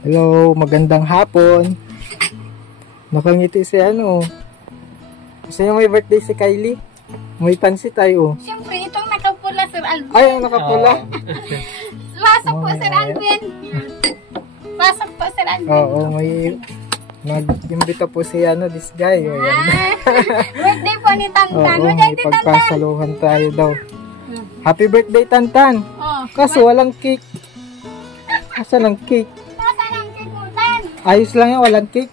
Hello, magandang hapon. Nakangiti si ano. Kasi may birthday si Kylie. May pansit tayo. Siyempre, itong nakapula, Sir Alvin. Ay, ang nakapula. Pasok po, Sir Alvin. Pasok po, Sir Alvin. Oo, may nag-imbita po si ano, this guy. Birthday po ni Tantan. Oo, may pagpasaluhan tayo daw. Happy birthday, Tantan. Kaso walang cake. Asa lang cake? Nasaan ang kikutan? Ayos lang yan, walang cake.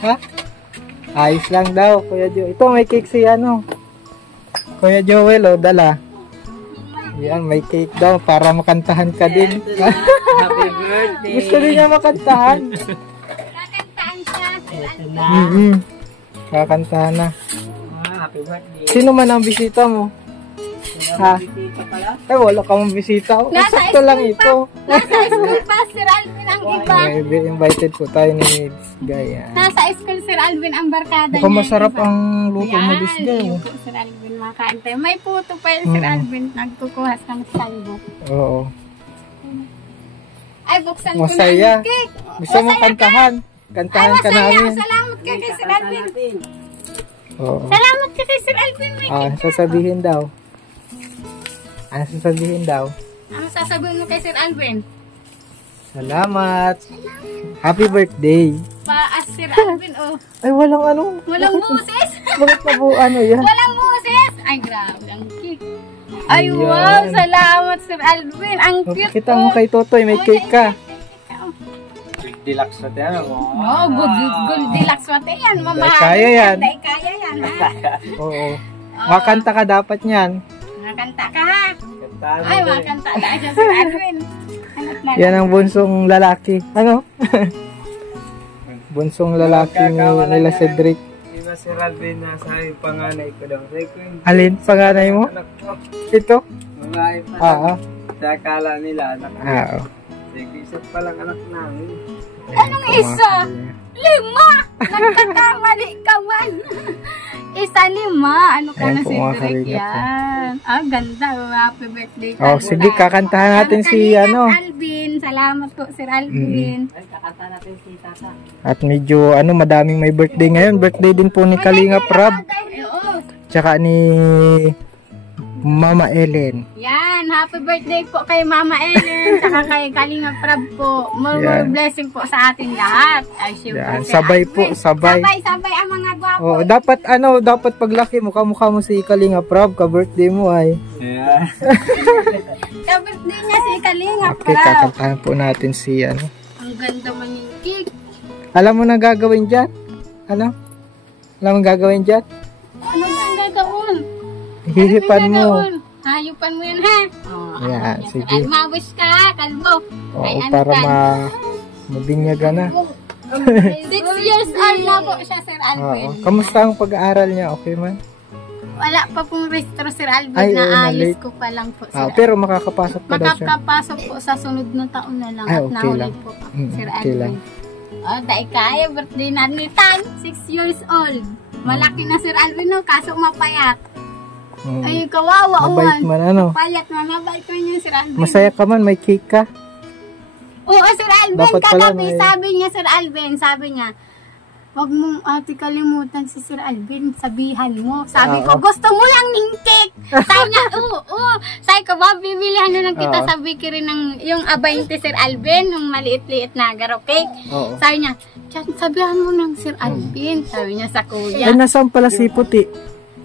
Ha? Ayos lang daw, Kuya Joel. Ito, may cake si ano. Kuya Joel, dala. Yan, may cake daw para makantahan ka din. Happy birthday. Gusto rin niya makantahan. Kakantaan siya, Sir Alvin. Kakantahan na. Happy birthday. Sino man ang bisita mo? Ha? Bisita pala. Ay, wala ka mong bisita. Sakto lang ito. Nasa school pa, Sir Alvin, ang iba. May invited po tayo ni this guy. Nasa school, Sir Alvin, ang barkada niya. Mukhang masarap ang luto mo this guy. Yan, po, Sir Alvin, makain tayo. May puto pa yun, Sir Alvin. Nagkukuhas ng salbo. Oo. Ay, buksan ko Masaya. na yung cake. Gusto mong kantahan? Kantahan ka namin. Salamat ka kay Sir Alvin. Oo. Salamat ka kay Sir Alvin. Ah, sasabihin daw. Ano sasabihin daw? Ano sasabihin mo kay Sir Alvin? Salamat. Happy birthday. Paas Sir Alvin, oh. Ay, walang ano. Walang musis. Bakit na po ano yan? Walang musis. Ay, grabe. Ang cake. Ay, Ayan. wow. Salamat, Sir Alvin. Ang cute, Kita mo kay Totoy, may cake ka. Deluxe na tayo. Oh, good deluxe mate yan. Mamahal. Kaya yan. Dahil kaya yan, ha? Oo. Makanta ka dapat niyan. Makanta ka, ha? Kantahan Ay, mo makanta na siya, Sir Alvin. Hanap na Yan ang bunsong lalaki. Ano? Bunsong lalaki nila Cedric. Di ba si Ralvin nasa yung panganay ko daw? Sabi ko yung Alin? Panganay mo? anak ko. Ito? Babae pa. Oo. Sa akala nila anak ko. Oo. Sabi ko, isa palang anak namin. Anong isa? 5! Nagkakamali ka man. Isa 5. Ano ka Ayan na po, si mga Direk kalingap, yan? Ah, ganda. Happy birthday. Oh, sige, kakantahan natin si ano. Alvin. Salamat po, Sir Alvin. Ay, kakanta natin si Tata. At medyo ano, madaming may birthday ngayon. Birthday din po ni Kalingap Rab. Oo. Tsaka ni Mama Ellen. Yan. Happy birthday po kay Mama Ellen. Tsaka kay Kalingap Rab po. More Yan. blessing po sa ating lahat. Ay, syempre, Yan, Sir sabay Alvin. po, sabay. Sabay ang mga gwapo. Oh, dapat ano, dapat paglaki mo, kamukha mo si Kalingap Rab, ka-birthday mo ay. Yeah. Ka-birthday niya si Kalingap Okay, Rab. kakantahan po natin si ano. Ang ganda man yung cake. Alam mo na gagawin dyan? Ano? Alam mo gagawin dyan? Ano ang gagawin? Hihipan mo. Hayupan mo yun, ha? Oh, Yan, ano, sige. Sir Al, mawis ka, kalbo. Oo, Ay, ano para ka? mabinyaga na. 6 years old na po siya, Sir Alvin. Oo. Kamusta ang pag-aaral niya? Okay man? Wala pa pong registro, Sir Alvin. Ay, oo, Naayos na-late. ko pa lang po, Sir Ah, pero makakapasok pa daw siya. Makakapasok po sa sunod na taon na lang. Ay, At okay nahuli lang. po, Mm, Sir okay lang. Alvin. Oh, dahil kaya, birthday na ni Tan, 6 years old. Malaki na, Sir Alvin, no? Kaso mapayat. Mm. Ay, kawawa, Mabait man ano. Payat na, mabait man yun, Sir Alvin. Masaya ka man, may cake ka. Oo, Sir Alvin, Dapat pala kagabi, may- sabi niya, Sir Alvin, wag mong ate kalimutan si Sir Alvin, sabihan mo. Sabi ko, Oo. gusto mo lang ng cake. Sabi niya, oo. Sabi ko, ba, bibilihan na lang kita Oo. sa bakery ng yung A20 Sir Alvin, yung maliit-liit na garo cake. Oo. Sabi niya, "Tiyan, sabihan mo ng Sir Alvin. Sabi niya sa Ay, kuya. nasaan pala si Puti?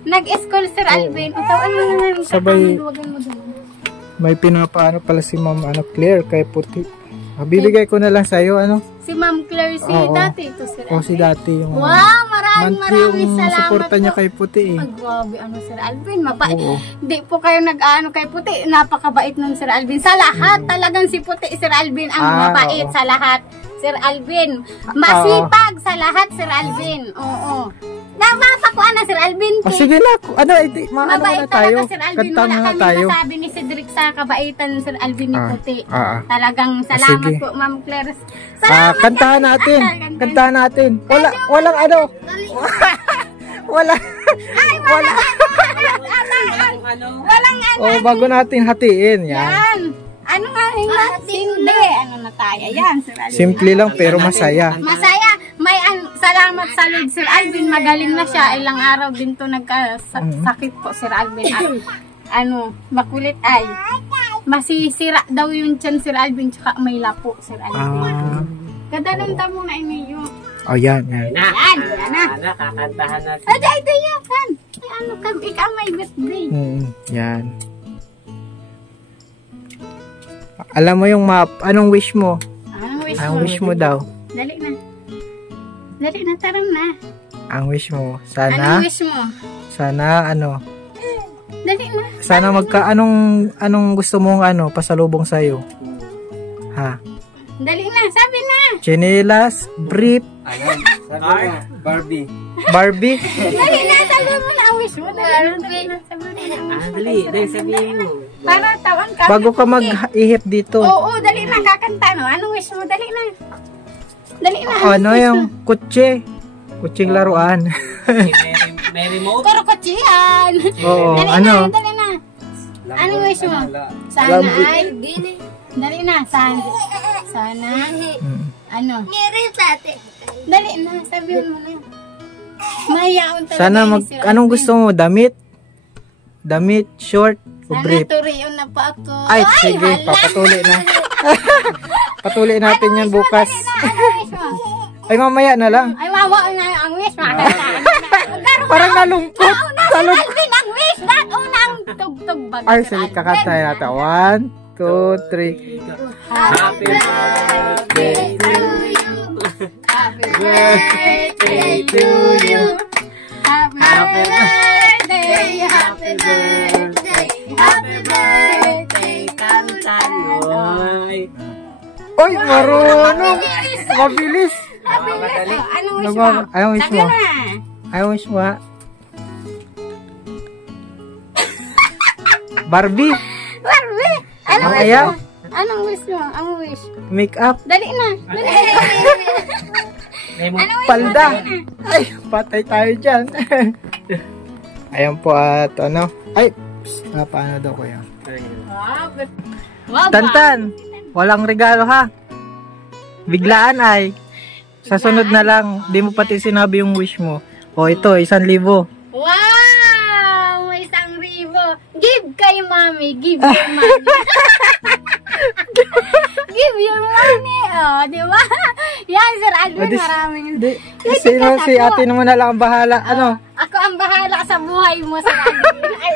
Nag-school Sir Alvin. Ito, ano na lang. Sabay- Huwagan mo doon. May pinapaano pala si Ma'am Claire kay Puti. Bibigay ko na lang sa'yo, ano? Si Ma'am Claire, si Oo. dati ito Sir O Alvin. si dati yung Wow, maraming monthly yung salamat suporta niya po. kay Puti eh. Ay, grabe, ano, Sir Alvin, Oo. Hindi po kayo nag-ano kay Puti, napakabait nun, Sir Alvin. Sa lahat, talagang si Puti, Sir Alvin, ang mabait oo. sa lahat. Sir Alvin, masipag sa lahat, Sir Alvin. Oo. Napapakuan na, Sir Alvin. O sige na, ano, maano Mabait na tayo. talaga, Sir Alvin. Kanta Wala na kami tayo. masabi ni Cedric sa kabaitan, Sir Alvin, ni Puti. Talagang sige. salamat po, Ma'am Claire. Kantahan natin. Kantahan natin. Walang ano. Wala. Walang ano. O, bago natin hatiin. Yan. Yan. Ano nga yung hindi? Ano na tayo? Yan, Sir Alvin. Simple lang pero masaya. Masaya. May salamat sa Lord, Sir Alvin. Magaling na siya. Ilang araw din to nagkasakit po, Sir Alvin. At, makulit ay. Masisira daw yung tiyan, Sir Alvin. Tsaka may lapo, Sir Alvin. Kadalanta mo na iniyo. Oh, yan. Yan na. Kakantahan natin. Ito yan. Ano ka, ikaw may birthday. Yan. Alam mo yung map, anong wish mo? Ang wish mo daw? Dali na, taram na. Ang wish mo, Anong sana, wish mo? sana, Dali na. sana anong gusto mong, pasalubong sa'yo? Ha? Dali na, sabi na. Chinelas, brief, Sabi na, Barbie. Barbie? Dali na, sabi mo na ang wish mo. Dali na, sabi mo na ang wish mo. Dali, sabihin mo. Para tawan ka. Bago ka mag-ihip dito. Oo, dali na, kakanta no. Anong wish mo? Dali na. Dali na. Ano yung kutse? Kutseng laruan. May remote. Puro kutsihan. Oo, Dali ano? na, dali na. Anong wish mo? Sana ay. Dali na, sana. Ano? Dali na, sabihin mo na. Mahiyaon talaga. Sana yun, Sir anong Alvin. gusto mo? Damit? Damit, short, o Sana brief? turiyon na pa ako. Ay, sige, hala. papatuloy na. Patuloy natin yan bukas. Anong wish mo? Ay, mamaya na lang. Ay, mawa na ang wish mo. Parang nalungkot. Salud. Alvin, ang wish. That unang tugtog bag. Ay, sige, kakanta natin. 1, 2, 3. Happy birthday to you. Happy birthday to you. Happy birthday. Happy birthday. Happy birthday. Tantan. Oy, marunong. Mabilis. Happy birthday. Anong wish Ano mo? ba? Anong wish Sabi mo? na. Ayaw wish mo, ha? Barbie, Barbie. Anong wish ayaw. mo? Anong wish mo? Ang wish. Make up, Dali na. Dali na. Anong wish mo? palda. Dali na. Ay, patay tayo dyan. Ayan po at Ay, paano daw ko yan? Wow, Tantan, walang regalo ha. Biglaan ay. Sa sunod na lang, di mo pati sinabi yung wish mo. O ito, 1,000. Wow! May 1,000. Give kay mommy. Give your money. Give your money. Oh, di ba? Yan, Sir Alvin, maraming. Si ate naman na lang ang bahala. Ano? Ako ang bahala sa buhay mo, Sir Alvin. Ay,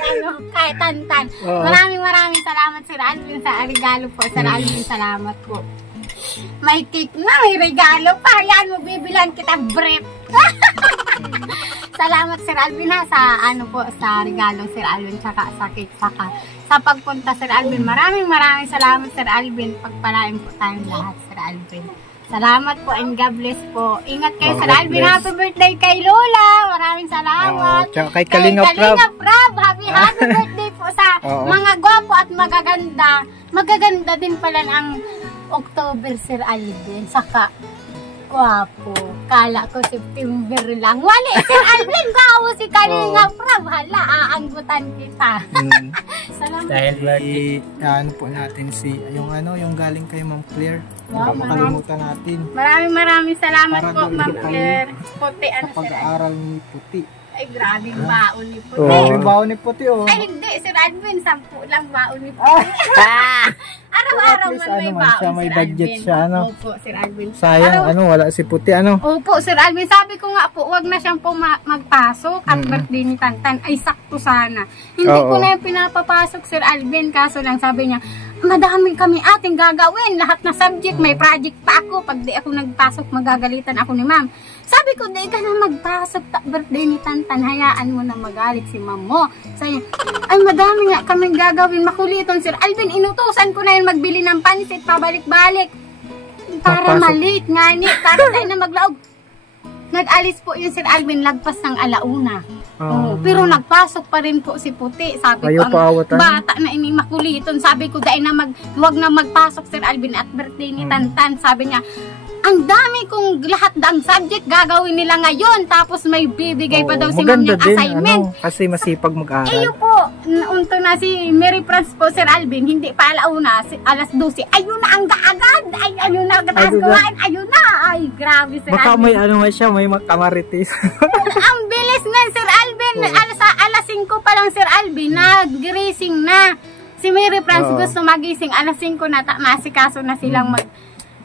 kay Tantan. Oo. Maraming salamat, Sir Alvin, sa regalo po. Sir Alvin, salamat po. May cake na, may regalo pa. Yan, mabibilan kita brief. Salamat, Sir Alvin, ha, sa regalo, Sir Alvin, tsaka sa cake, saka sa pagpunta, Sir Alvin. Maraming salamat, Sir Alvin. Pagpalain po tayong lahat, Sir Alvin. Salamat po and God bless po. Ingat kayo, Sir God Alvin. bless. Happy birthday kay Lola. Maraming salamat. Tsaka kay Kalingap Rab. Rab. Happy birthday po sa Oo. mga gwapo at magaganda. Magaganda din pala ang October, Sir Alvin. Saka, gwapo. Kala ko September lang. Wali, Sir Alvin. Gwapo si Kalingap Rab. Hala, aanggutan kita. Salamat. Dahil birthday. Ano po natin yung galing kay Ma'am Claire. Wow, Makalimutan natin. Maraming salamat Para po, daw Ma'am ito Claire. Puti, Sa Sir Alvin. pag-aaral ni Puti. Ay, grabe baon ni Puti. Yung baon ni Puti, oh. Ay, hindi, Sir Alvin, 10 lang baon ni Puti. Araw-araw At least, man may man baon, siya, may Sir budget Alvin. siya, ano? Opo, Sir Alvin. Sayang, wala si Puti, Opo, Sir Alvin, sabi ko nga po, wag na siyang magpasok at birthday ni Tantan. Ay, sakto sana. Hindi Oo. ko na yung pinapapasok, Sir Alvin, kaso lang sabi niya, madami kami ating gagawin. Lahat na subject, may project pa ako. Pag di ako nagpasok, magagalitan ako ni ma'am. Sabi ko, di ka na magpasok. Birthday ni Tantan, hayaan mo na magalit si ma'am mo. Sabi niya, ay madami nga kaming gagawin. Makuliton, Sir Alvin, inutusan ko na yun magbili ng pansit, pabalik-balik. Para Papasok. malit nga ni. Para tayo na maglaog. Nag-alis po yung Sir Alvin, lagpas ng alauna. Pero nagpasok pa rin po si Puti. Sabi Ayaw ko, paawatan. bata na ini makuliton. Sabi ko, dahil na wag na magpasok, Sir Alvin, at birthday ni Tantan. Sabi niya, ang dami kong lahat ng subject gagawin nila ngayon. Tapos may bibigay pa daw si ma'am maganda niyang din, assignment. kasi masipag mag-aaral. Eh, yun po, unto na si Mary France po, Sir Alvin, hindi pa alauna, alas 12. Ayun na ang agad. Ay, ayun na, kataas kumain. Ayun na. Ay, grabe, Sir Baka Alvin. may ano nga siya, may kamaritis. Ang bilis na, Sir Alvin. Alas 5 pa lang, Sir Alvin, nag-racing na. Si Mary France gusto magising, alas 5 na, maasikaso na silang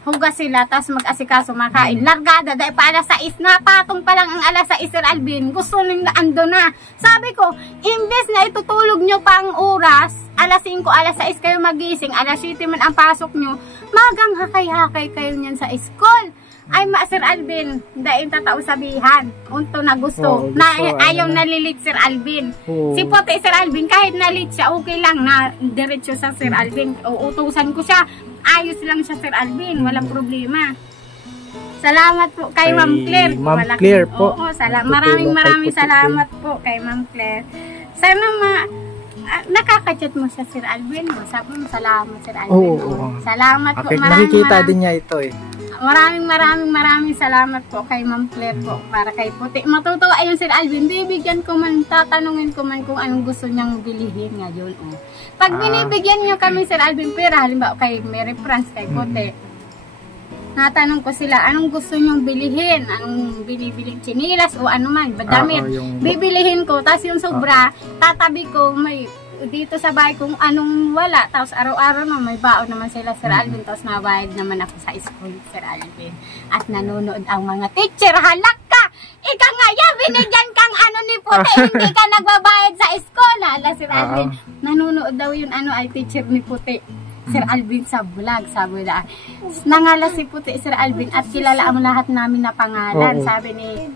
hugas sila, tapos mag-asikaso, makain. Largada, dahil pa alas 6 na, patong pa lang ang alas 6, Sir Alvin. Gusto nila ando na. Sabi ko, imbes na itutulog nyo pang oras, alas 5, alas 6 kayo magising, alas 7 man ang pasok nyo, magang hakay-hakay kayo niyan sa school. Ay, Sir Alvin, dahil tatao sabihan. Unto na gusto. Ayaw nalilit, Sir Alvin. Si Puti, Sir Alvin, kahit nalit siya, okay lang na diretso sa Sir Alvin. Uutusan ko siya. Ayos lang siya, Sir Alvin. Walang problema. Salamat po kay Ma'am Claire. Ma'am Claire po. Oo, maraming salamat po kay Ma'am Claire. Sana nakaka-chat mo siya, Sir Alvin. Sabi mo, salamat, Sir Alvin. Oo. Salamat po. Nakikita din niya ito eh. Maraming salamat po kay Ma'am Claire po para kay Puti. Matutuwa ayun, Sir Alvin, bibigyan ko man, tatanungin ko man kung anong gusto niyang bilhin ngayon. Pag binibigyan niyo kami, Sir Alvin, pera, halimbawa kay Mary France, kay Puti, natanong ko sila, anong gusto niyong bilihin? Anong binibiling chinilas o ano man, damit. Bibilihin ko, tapos yung sobra, tatabi ko, may dito sa bahay kung anong wala. Tapos araw-araw na may baon naman sila, Sir Alvin. Tapos nabayad naman ako sa school, Sir Alvin. At nanonood ang mga teacher. Halak ka! Ika nga yan, binigyan kang ano ni Puti. Hindi ka nagbabayad sa school. Hala, Sir Alvin. Nanonood daw yun, ay teacher ni Puti. Sir Alvin sa vlog, sabi na. Nangala si Puti, Sir Alvin, at kilala mo lahat namin na pangalan. Sabi ni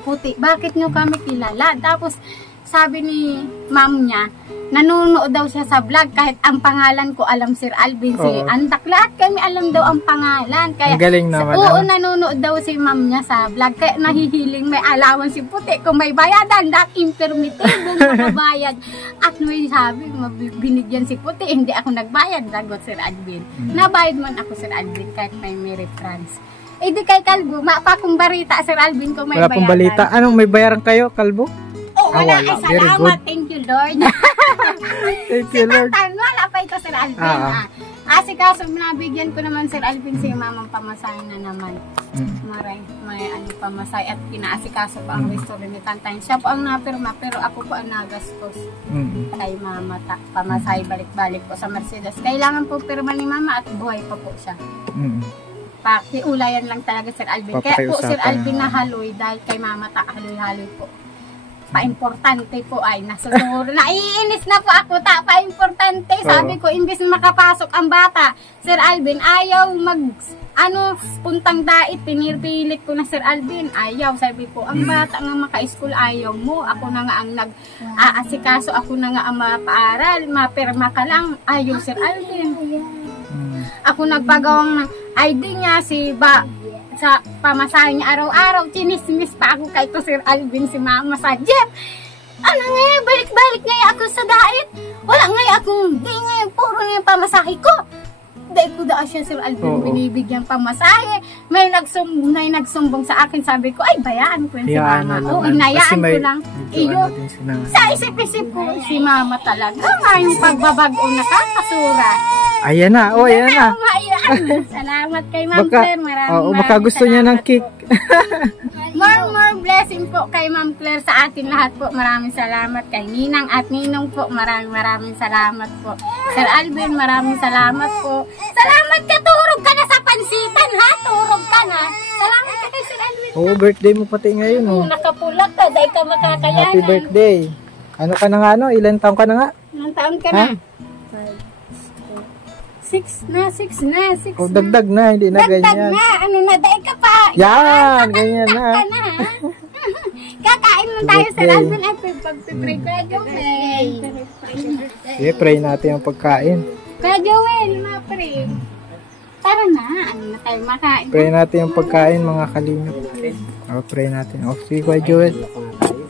Puti, bakit nyo kami kilala? Tapos, sabi ni ma'am niya, nanonood daw siya sa vlog kahit ang pangalan ko alam, Sir Alvin, si Andak, lahat kami alam daw ang pangalan. Kaya, galing naman. Oo, nanonood daw si ma'am niya sa vlog, kaya nahihiling may alawan si Puti. Kung may bayadan, that impermitibong makabayad. At may sabi, binigyan si Puti, hindi ako nagbayad, lagot Sir Alvin. Nabayad man ako, Sir Alvin, kahit may Mary France. Eh di kay Kalbo, mapa kung barita, Sir Alvin, kung may bayadan. Wala pong balita. Anong may bayaran kayo, Kalbo? Wala, ay salamat. Thank you, Lord. Thank you, Lord. Wala pa ito, Sir Alvin. Kasi kaso, nabigyan ko naman, Sir Alvin, si mamang pamasay na naman. May pamasay at pinaasikaso pa ang restore ni Tantay. Siya po ang napirma, pero ako po ang nagastos. Kay mama, pamasay, balik-balik po sa Mercedes. Kailangan po pirma ni mama at buhay pa po siya. Pakiulayan lang talaga, Sir Alvin. Kaya po, Sir Alvin, nahaloy dahil kay mama, haloy-haloy po. Pa-importante po ay nasusunod. Naiinis na po ako, pa-importante. Sabi ko, imbis na makapasok ang bata, Sir Alvin, ayaw puntang dait, pinirpilit ko na, Sir Alvin. Ayaw, sabi ko, ang bata nga maka-school, ayaw mo. Ako na nga ang nag-aasikaso, ako na nga ang mapaaral, mapirma ka lang. Ayaw, Sir Alvin. Ako nagpagawang ID niya, sa pamasahe niya araw-araw, chinismis pa ako kay to, Sir Alvin, si mama sa jeep. Ano nga, balik-balik nga ako sa dait. Wala nga akong, di nga, puro nga yung pamasahe ko. Dahil ko daan siya, Sir Alvin, binibigyan pamasahe. May nagsumbong sa akin, sabi ko, ay, bayaan ko yun si mama. Oo, inayaan ko lang. Iyo, sa isip-isip ko, si mama talaga. May pagbabago na kakasura. Ayan na, ayan na. Salamat kay Ma'am Claire. Baka gusto niya ng cake. More blessing po kay Ma'am Claire sa atin lahat po. Maraming salamat kay Ninang at Ninong po. Maraming salamat po. Sir Alvin, maraming salamat po. Salamat ka, turog ka na sa pansitan, ha? Turog ka na. Salamat ka kay Sir Alvin. Oo, birthday mo pati ngayon, oh. Nakapulak ka, dahil ka makakayanan. Happy birthday. Ano ka na nga, no? Ilan taong ka na nga? Ilang taon ka na? 6 na. Oh, dagdag na, hindi na ganyan. Dagdag na, na, dahil ka pa. Yan, ganyan na. Kakain mo tayo, Sir Alvin, at pag-pray ka, Joel. Sige, pray natin yung pagkain. Kaya Joel, ma-pray. Tara na, na tayo makain. Pray natin yung pagkain, mga kalingap. Pray natin. Sige, Kuya Joel.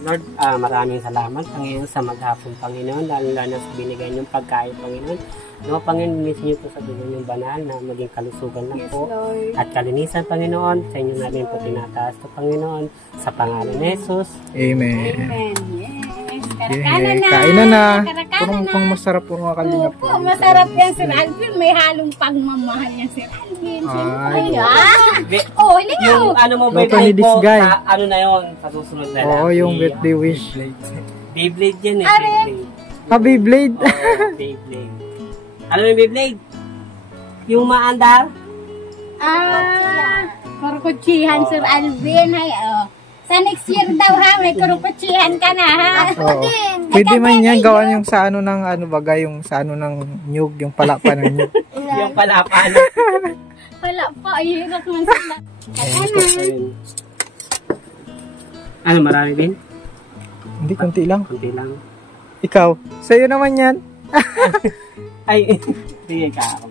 Lord, maraming salamat, Panginoon, sa maghapon, Panginoon, lalo-lalo sa binigay niyong pagkain, Panginoon. No, Panginoon, miss niyo po sa dulo yung banal na maging kalusugan lang po. At kalinisan, Panginoon, sa inyo namin po tinataas to, Panginoon, sa pangalan ni Jesus. Amen. Amen. Yes. Karakanan na. Kain na. Karakanan Pang masarap po mga kalingap. Opo, masarap yan, Sir Alvin. May halong pagmamahal yan, Sir Alvin. Ay. Oh, hindi nga. Yung ano mo, Loto birthday ni this po, guy. ano na yun, sa susunod na lang. Oo, yung birthday wish. Beyblade yan eh, Are. Beyblade. Happy Blade. Oo, Beyblade. Alam mo yung Beyblade? Yung maandar? Kurukutsihan, Sir Alvin. Hay, oh. Sa next year daw ha, may kurukutsihan ka na ha. Oo. Pwede man yan gawan yung sa ano ng ano baga, yung sa ano ng nyug, yung palapa ng nyug. Yung palapan. Wala pa, hirap man sila. Ayun. Ano, marami din? Hindi, konti lang. Kunti lang. Ikaw, sa'yo naman yan. Ay, sige ka ako.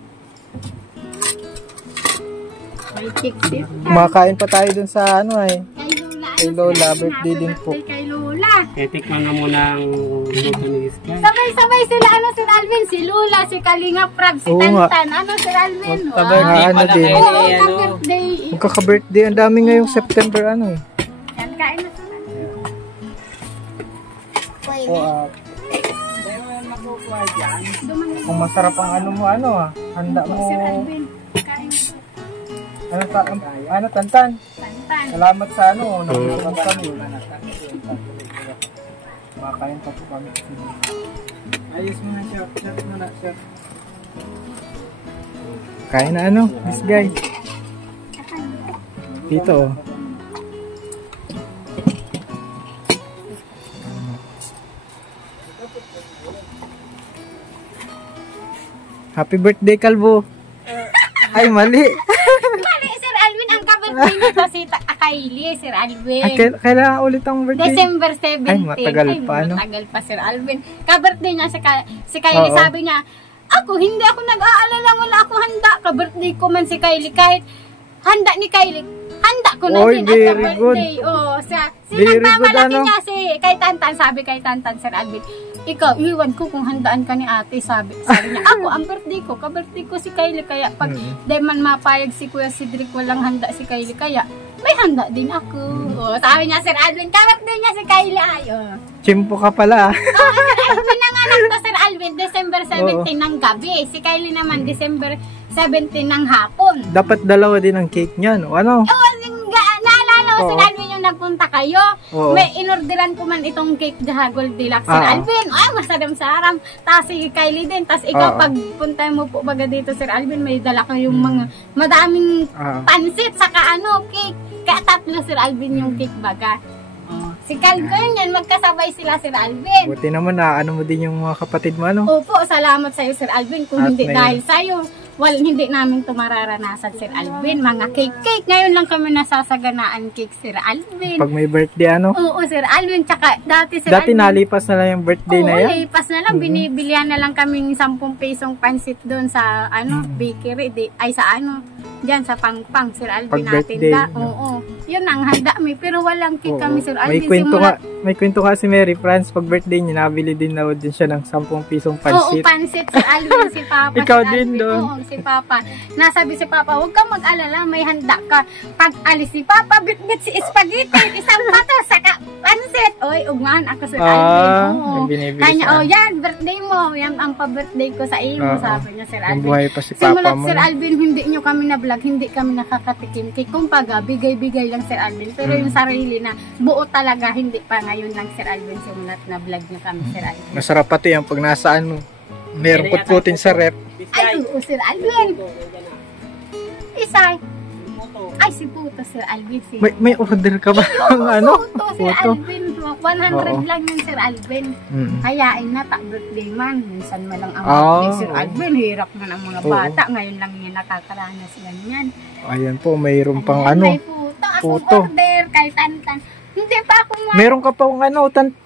May chick-chick. Kumakain pa tayo dun sa ano ay. Kay Kay Lola. Lola, Sir Alvin, birthday happy din po. birthday Kay Lola. Tikman na muna ang luto ni this guy. Sabay-sabay sila, Sir Alvin? Si Lola, si Kalinga Prab, si Oo nga. Tantan. Sir Alvin? Sabay nga, ano Pala din. kayo Oo, ni, ano, ka-birthday. Magkaka-birthday. Ang dami ngayong September ano eh. Yan, kain na Sir Alvin. Dumango Kung masarap ang ano mo, ano ah. Handa po, mo. Sir Alvin. Kain na po. Ano, Tantan? Tantan. Salamat sa ano. Nakulang kami. Makain pa po kami. Ayos mo na, chef. Chef mo na, chef. Kain na ano, this guy. Dito oh. Happy birthday, Kalbo. Ay, mali. Mali, Sir Alvin, ang ka-birthday nito si Kylie, Sir Alvin. Ay, kailangan ulit ang birthday. December 17. Ay, matagal pa, ano? Matagal pa, Sir Alvin. Ka-birthday niya si Kylie. Oo. Sabi niya, hindi ako nag-aalala, wala akong handa. Ka-birthday ko man si Kylie. Kahit handa ni Kylie, handa ko na Oy, din very at ka-birthday. Oh, Very good, nagmamalaki ano? niya kay Tantan. Sabi kay Tantan, Sir Alvin, ikaw, iwan ko kung handaan ka ni ate. Sabi niya, ako, ang birthday ko, ka-birthday ko si Kylie. Kaya pag di man mapayag si Kuya Cedric, walang handa si Kylie. Kaya, may handa din ako. Oh, sabi niya, Sir Alvin, ka-birthday niya si Kylie. Ay, oh. Chimpo ka pala. Pinanganak to, Sir Alvin, December 17 ng gabi. Si Kylie naman, December 17 ng hapon. Dapat dalawa din ang cake niyan. O ano? Naalala ko, Oo. Sir Alvin, yung nagpunta kayo. Oo. May inorderan ko man itong cake Gold Deluxe, Sir Ah. Alvin. Ay, masaram-saram. Tapos si Kylie din. Tapos ikaw, Oo. pag punta mo po baga dito, Sir Alvin, may dala kayong mga madaming Ah. pansit, saka cake. Kaya tatlo, Sir Alvin, yung cake baga. Si Calco yan, magkasabay sila, Sir Alvin. Buti naman na ano mo din yung mga kapatid mo, ano? Opo, salamat sa'yo, Sir Alvin. Kung At hindi may- dahil sa'yo, hindi namin ito mararanasan, Sir Alvin. Mga cake. Ngayon lang kami nasasaganaan cake, Sir Alvin. Pag may birthday, ano? Oo, Sir Alvin. Tsaka dati, Sir Dati Alvin. nalipas na lang yung birthday na Oo, yan. lipas na lang. Binibilihan na lang kaming 10 pesong pansit doon sa, bakery. Diyan sa Pangpang, Sir Alvin. Pag natin birthday, da. no? Oo. Yun ang handa may. Pero walang cake Oo. kami, Sir May Alvin. kwento nga si Mary France, pag birthday niya, nabili din na din siya ng 10 pisong Oo, pansit. pansit, Sir Alvin, si Papa. Ikaw Sir din Alvin. doon. Oo, si Papa. Nasabi si Papa, huwag kang mag-alala, may handa ka. Pag alis si Papa, bit-bit si spaghetti, isang pato, saka pansit. Oy, ugman ako, Sir Alvin. Oo. yung binibili Kanya, sa yan, birthday mo. Yan ang pa-birthday ko sa iyo, Oo. sabi niya, Sir Yung Alvin. buhay pa si Papa Simulat, mo. Sir no? Alvin, hindi nyo kami na-vlog, hindi kami nakakatikim. Kumbaga, bigay-bigay lang, Sir Alvin. Pero yung sarili na buo talaga, hindi pa ngayon lang, Sir Alvin, simulat na vlog nyo kami, Sir Alvin. Masarap pati yan pag nasaan mo. Meron putputin sa rep. This guy. Ay, oo, Sir Alvin. Isay. Ay, si Puto, Sir Alvin. May order ka ba? ng ano? Puto, Sir Puto? Alvin. 100 Oo. lang yun, Sir Alvin. Mm. Hayain na, birthday man. Minsan man lang ang Ah, birthday, Sir oo. Alvin. Hirap man ang mga Oo. bata. Ngayon lang niya nakakaranas ganyan. Ayan po, mayroon pang Ayan, ano. May puto. Akong Puto. order kay Tantan. Hindi pa ako Meron ka pang ano,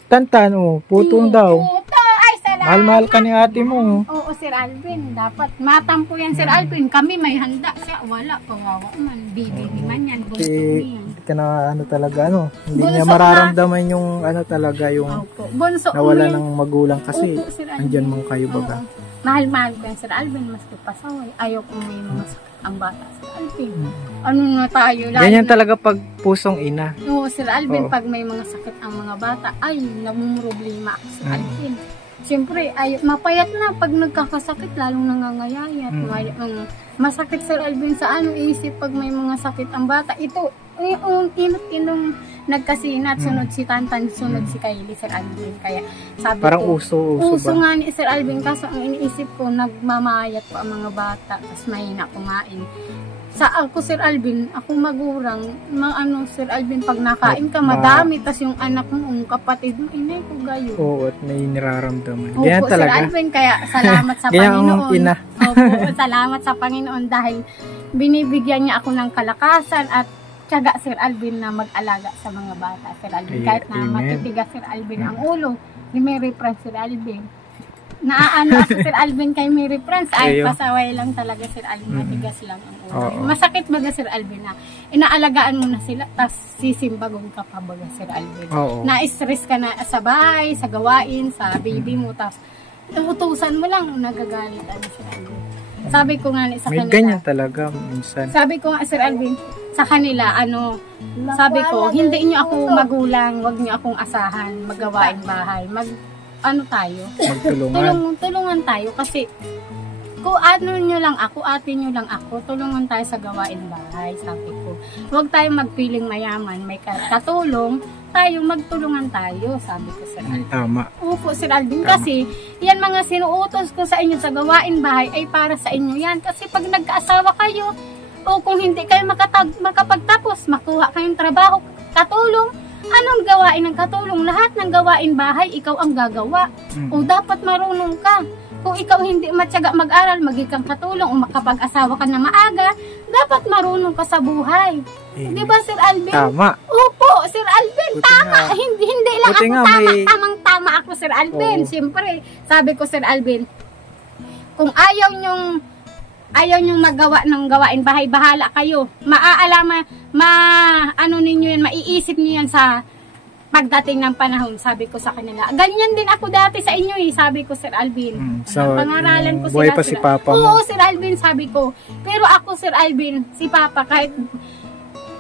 tantan, oh. Putong daw. Puto. Ay, salamat. Mahal-mahal ka ni ate mo. Oo, Sir Alvin. Dapat matampo yan, Sir Alvin. Kami may handa. Siya, wala. Kawawa man. Bibili man yan. Bunso Hindi niya. ka na ano talaga, ano. Hindi Bunso niya na. mararamdaman yung ano talaga, yung Opo. Bunso nawala umin. ng magulang kasi Opo, Sir Alvin. andyan mo kayo baga. Oo. Mahal-mahal ko yan, Sir Alvin, maski pasaway. Ayaw ko may mga sakit ang bata, Sir Alvin. Ano na tayo? Ganyan talaga pag pusong ina. Oo, Sir Alvin, Oo. pag may mga sakit ang mga bata, ay, namumroblema ako, Sir Alvin. Siyempre, ay, mapayat na pag nagkakasakit, lalong nangangayayat. Masakit, Sir Alvin, sa isip pag may mga sakit ang bata. Ito, yung inong nagkasinat, sunod si Tantan, sunod si Kylie, Sir Alvin. Kaya sabi Parang ko, uso ba? nga ni Sir Alvin, kaso ang iniisip ko, nagmamayat pa ang mga bata, tapos mahina kumain. Sa ako, Sir Alvin, ako magurang, Sir Alvin, pag nakain ka, madami, tas yung anak mo, yung kapatid mo, inay ko gayo. Oo, at may nararamdaman. Opo, Ganyan Sir talaga. Alvin, kaya salamat sa Ganyan ang Panginoon. ina. Opo, salamat sa Panginoon dahil binibigyan niya ako ng kalakasan at tiyaga, Sir Alvin, na mag-alaga sa mga bata, Sir Alvin. Kahit na Amen. matitigas, Sir Alvin, ang ulo ni Mary Prince, Sir Alvin. Naano ako, Sir Alvin, kay Mary Prince, ay Ayo. pasaway lang talaga, Sir Alvin, matigas lang ang ulo. Oo. Masakit baga, Sir Alvin, na inaalagaan mo na sila, tas sisimbagon ka pa baga, Sir Alvin. Oo. Na-stress ka na sa bahay, sa gawain, sa baby mo, tas utusan mo lang, nagagalit, Sir Alvin. Sabi ko nga sa May kanila, ganyan talaga minsan. sabi ko nga, Sir Alvin, sa kanila, sabi ko, hindi nyo ako magulang, wag nyo akong asahan, magawain bahay, tayo? Magtulungan. Tulungan tayo kasi kung ano nyo lang ako, ate nyo lang ako, tulungan tayo sa gawain bahay, sabi ko. Huwag tayo magpiling mayaman, may katulong, tayo magtulungan tayo, sabi ko, Sir Alvin. Tama. Opo, Sir Alvin, kasi yan mga sinuutos ko sa inyo sa gawain bahay ay para sa inyo yan. Kasi pag nagkaasawa kayo, o kung hindi kayo makapagtapos, makuha kayong trabaho, katulong, anong gawain ng katulong? Lahat ng gawain bahay, ikaw ang gagawa. O dapat marunong ka. Kung ikaw hindi matyaga mag-aral, magiging katulong, o makapag-asawa ka na maaga, dapat marunong ka sa buhay. Di ba, Sir Alvin? Tama. Opo, Sir Alvin, Buti tama. nga. Hindi lang Buti ako nga, tama. may- Tamang-tama ako, Sir Alvin. Oo. Siyempre, sabi ko, Sir Alvin, kung ayaw nyong magawa ng gawain bahay, bahala kayo. Ninyo yan, maiisip niyo yan sa pagdating ng panahon, sabi ko sa kanila. Ganyan din ako dati sa inyo sabi ko, Sir Alvin. So, pangaralan ko buhay sila. pa si Papa mo. Oo, Sir Alvin, sabi ko. Pero ako, Sir Alvin, si Papa, kahit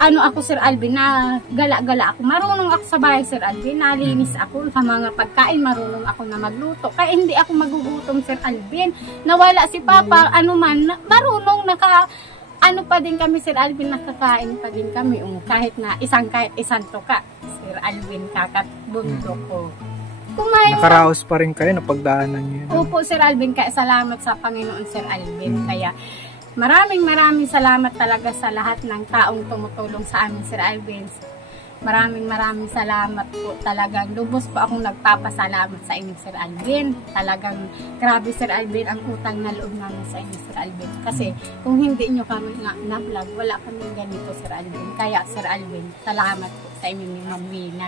ako, Sir Alvin, na gala-gala ako. Marunong ako sa bahay, Sir Alvin. Nalinis ako sa mga pagkain. Marunong ako na magluto. Kaya hindi ako magugutom, Sir Alvin. Nawala si Papa, marunong pa din kami, Sir Alvin, nakakain pa din kami. Kahit isang tuka, Sir Alvin, kakat bundok ko. Nakaraos pa rin kayo, napagdaanan niyo yun. Opo, Sir Alvin, kaya salamat sa Panginoon, Sir Alvin. Kaya maraming salamat talaga sa lahat ng taong tumutulong sa amin, Sir Alvin. Maraming salamat po. Talagang lubos po akong nagpapasalamat sa inyo, Sir Alvin. Talagang grabe, Sir Alvin, ang utang na loob namin sa inyo, Sir Alvin. Kasi kung hindi nyo kami na-vlog, wala kami ganito, Sir Alvin. Kaya, Sir Alvin, salamat po sa inyo ni Ma'am Wina.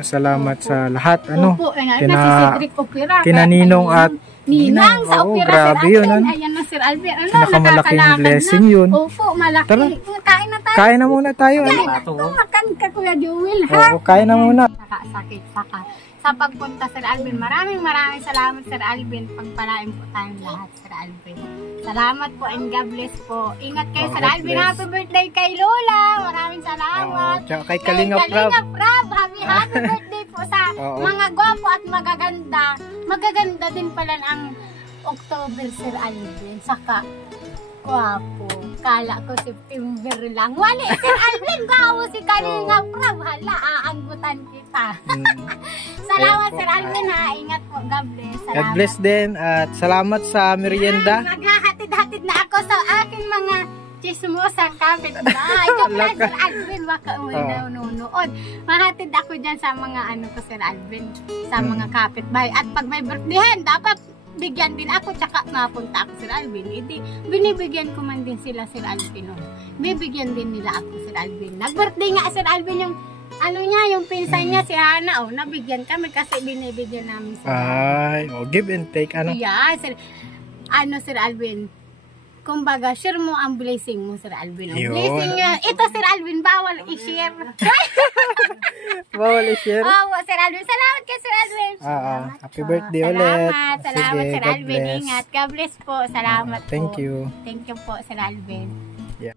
Salamat sa lahat. Opo, Kina Cedric Opera. Ninong at Ninang sa Oo, Opera, grabe Sir yun, Alvin. Ayan na, Sir Alvin. Pinakamalaking nakakalakad blessing na. yun. Opo, malaki. Tara. Kain na tayo. Kain na muna tayo. Makan ka, Kuya Joel, ha? Oo, kain na muna. Nakasakit saka. Sa pagpunta, Sir Alvin, maraming salamat, Sir Alvin. Pagpalain po tayong lahat, Sir Alvin. Salamat po and God bless po. Ingat kayo, Sir God Alvin. bless. Happy birthday kay Lola. Maraming salamat. Tsaka kay Kalingap Rab. Rab. Happy birthday po sa Oo. mga gwapo at magaganda. Magaganda din pala ang October, Sir Alvin. Saka, gwapo. Kala ko September lang. Wali, Sir Alvin, gwapo si Kalingap Rab. Hala, aanggutan kita. Salamat, Sir Alvin, ha. Ingat po. God bless. Salamat. God bless din at salamat sa merienda. Maghahatid-hatid na ako sa aking mga chismosang kapitbahay. Ikaw pala, Sir Alvin, baka nunood. Mahatid ako dyan sa mga ko, Sir Alvin, sa mga kapitbahay. At pag may birthdayhan, dapat bigyan din ako, tsaka napunta ako, Sir Alvin. Hindi, binibigyan ko man din sila, Sir Alvin. Bibigyan din nila ako, Sir Alvin. Nag-birthday nga, Sir Alvin, yung yung pinsan niya, si Hana, nabigyan kami kasi binibigyan namin sila. Ay, give and take, Yeah, Sir Alvin, kumbaga, share mo ang blessing mo, Sir Alvin. Ang Yun. blessing niya. Ito, Sir Alvin, bawal i-share. Bawal i-share. Oo, Sir Alvin. Salamat kay Sir Alvin. Happy birthday ulit. Salamat, Sige, Sir God Alvin. bless. Ingat. God bless po. Salamat po. Thank you. Thank you po, Sir Alvin. Yeah.